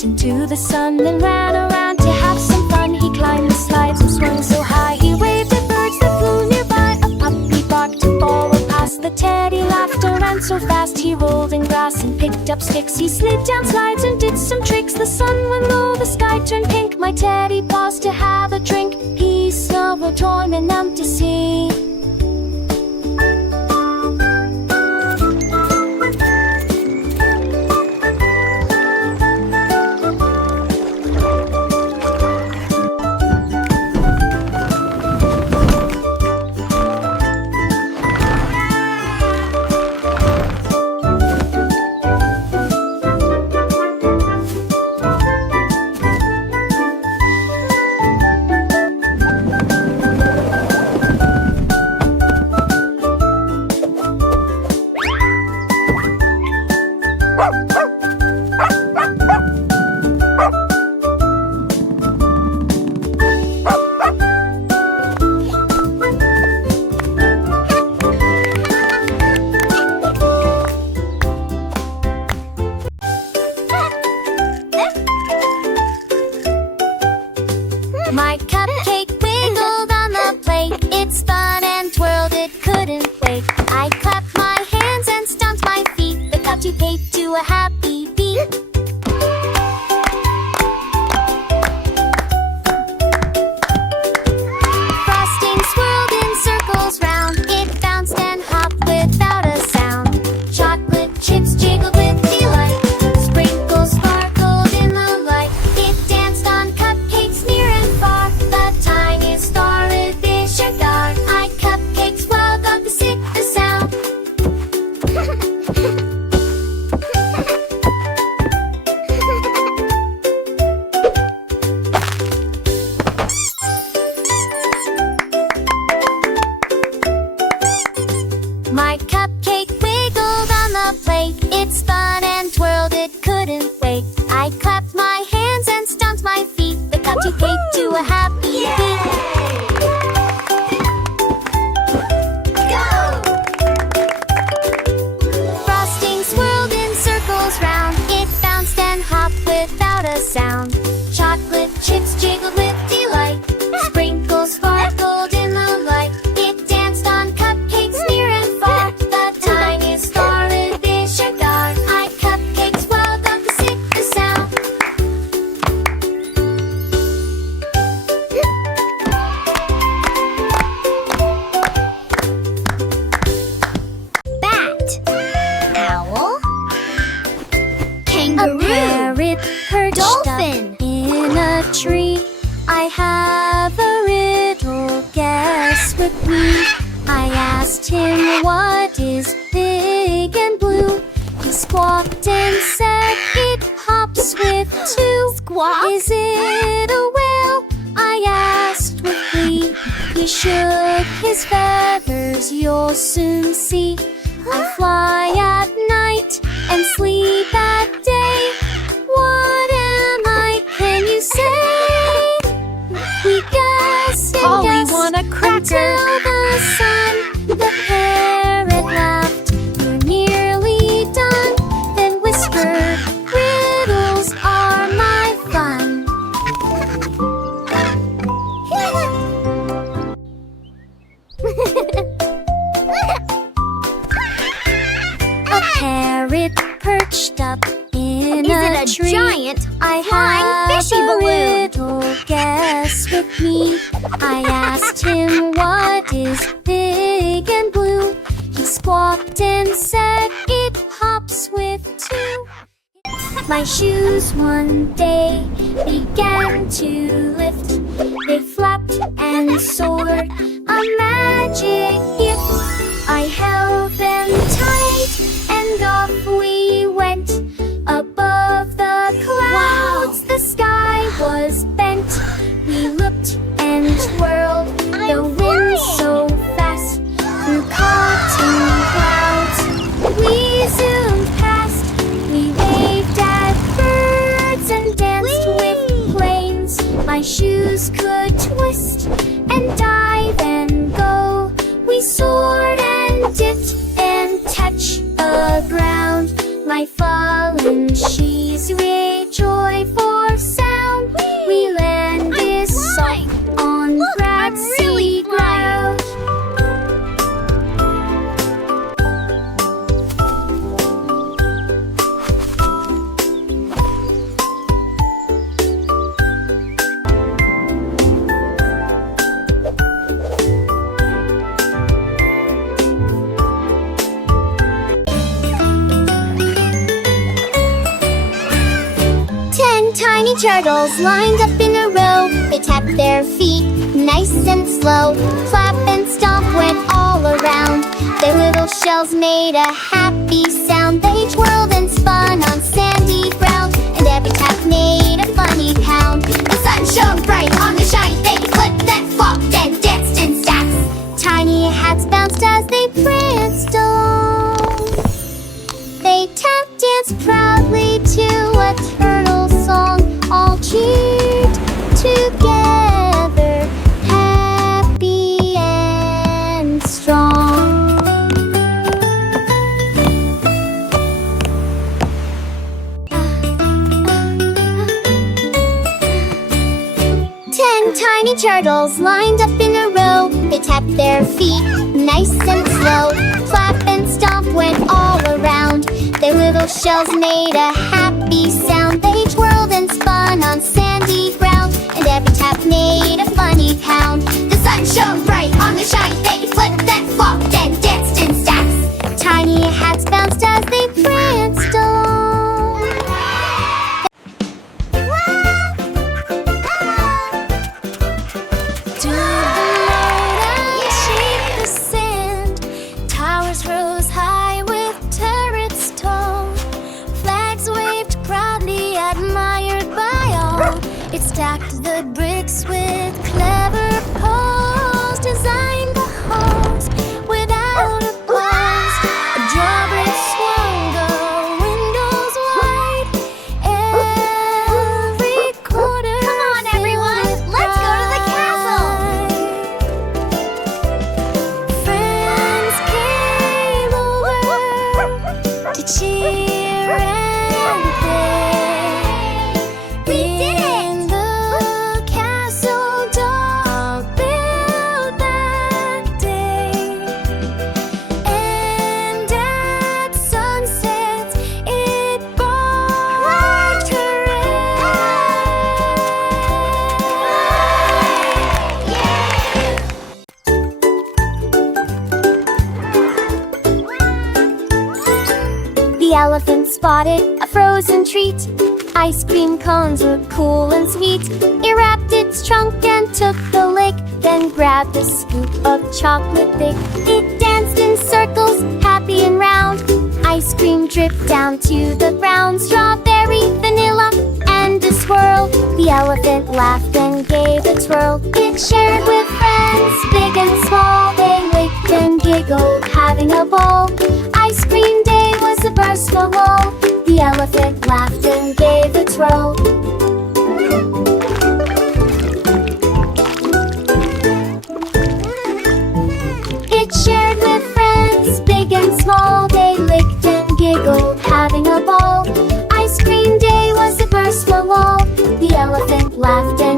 out into the sun, then ran around to have some fun. He climbed the slides and swung so high, he waved at birds that flew nearby. A puppy barked and followed past. The teddy laughed and ran so fast, he rolled in grass and picked up sticks. He slid down slides and did some tricks. The sun went low, the sky turned pink. My teddy paused to have a drink. He snuggled torn and numb to see. My cupcake wiggled on the plate. It spun and twirled, it couldn't wait. I clapped my hands and stomped my feet. The cupcake to a happy beat. Frosting swirled in circles round. It bounced and hopped without a sound. Chocolate chips jiggled with delight. Sprinkles sparkled in the light. It danced on cupcakes near and far. The tiniest star with a sugar. I cupcakes well got the sick the sound. My cupcake wiggled on the plate. It spun and twirled, it couldn't wait. I clapped my hands and stomped my feet. The cupcake to a happy beat. Go! Frosting swirled in circles round. It bounced and hopped without a sound. Chocolate chips jiggled with delight. Sprinkles sparkled in the light. It danced on cupcakes near and far. The tiniest star with a sugar. I cupcakes well got the sick the sound. Bat, owl, kangaroo, a parrot perched dolphin. up in a tree. I have a riddle, guess with me. I asked him what is big and blue. He squawked and said it hops with two. Squawk? Is it a whale? I asked with glee. He shook his feathers, you'll soon see. I fly at night and sleep at day. What am I, can you say? We guessed and Polly guessed won a cracker. until the sun. The parrot laughed, we're nearly done. Then whispered, riddles are my fun. A parrot perched up in Is a it a tree. giant I flying have fishy a balloon? riddle, guess with me. I asked him what is big and blue. He squawked and said it hops with two. My shoes one day began to lift. They flapped and soared, a magic gift. I held them tight and off we went. Above the clouds, the sky was bent. We looked and twirled, the wind so fast. Through cotton clouds, we zoomed past. We waved at birds and danced with planes. My shoes could twist and dive and go. We soared and dipped and touched the ground. My fallen shoes were joyful. Tiny turtles lined up in a row. They tapped their feet nice and slow. Flap and stomp went all around. Their little shells made a happy sound. They twirled and spun on sandy ground, and every tap made a funny pound. The sun shone bright on the shine. They flipped and flopped and danced in stacks. Tiny hats bounced as they pranced along. They tap danced proudly to a turtle song. All cheered together, happy and strong. Ten tiny turtles lined up in a row. They tapped their feet nice and slow. Flap and stomp went all around. Their little shells made a happy sound. They twirled and spun on sandy ground, and every tap made a funny pound. The sun shone bright on the shine. They flipped and flopped and danced in stacks. Tiny hats bounced as they pranced along. To the moon and shake the sand. Towers rose high with turrets tall. Flags waved proudly, admired by all. It stacked the bricks with clever poles. Designed the halls without a pause. A drawbridge swung the windows wide. Every quarter. Come on, everyone, let's go to the castle. Friends came over to cheer and play. We did it! The castle doll built that day. And at sunset it brought The elephant spotted a frozen treat. Ice cream cones were cool and sweet. It wrapped its trunk and took the lick, then grabbed a scoop of chocolate thick. It danced in circles, happy and round. Ice cream dripped down to the ground. Strawberry, vanilla, and a swirl. The elephant laughed and gave a twirl. It shared with friends, big and small. They licked and giggled, having a ball. Ice cream day was a burst of all. The elephant laughed and gave a twirl. It shared with friends, big and small. They licked and giggled, having a ball. Ice cream day was a burst of all. The elephant laughed and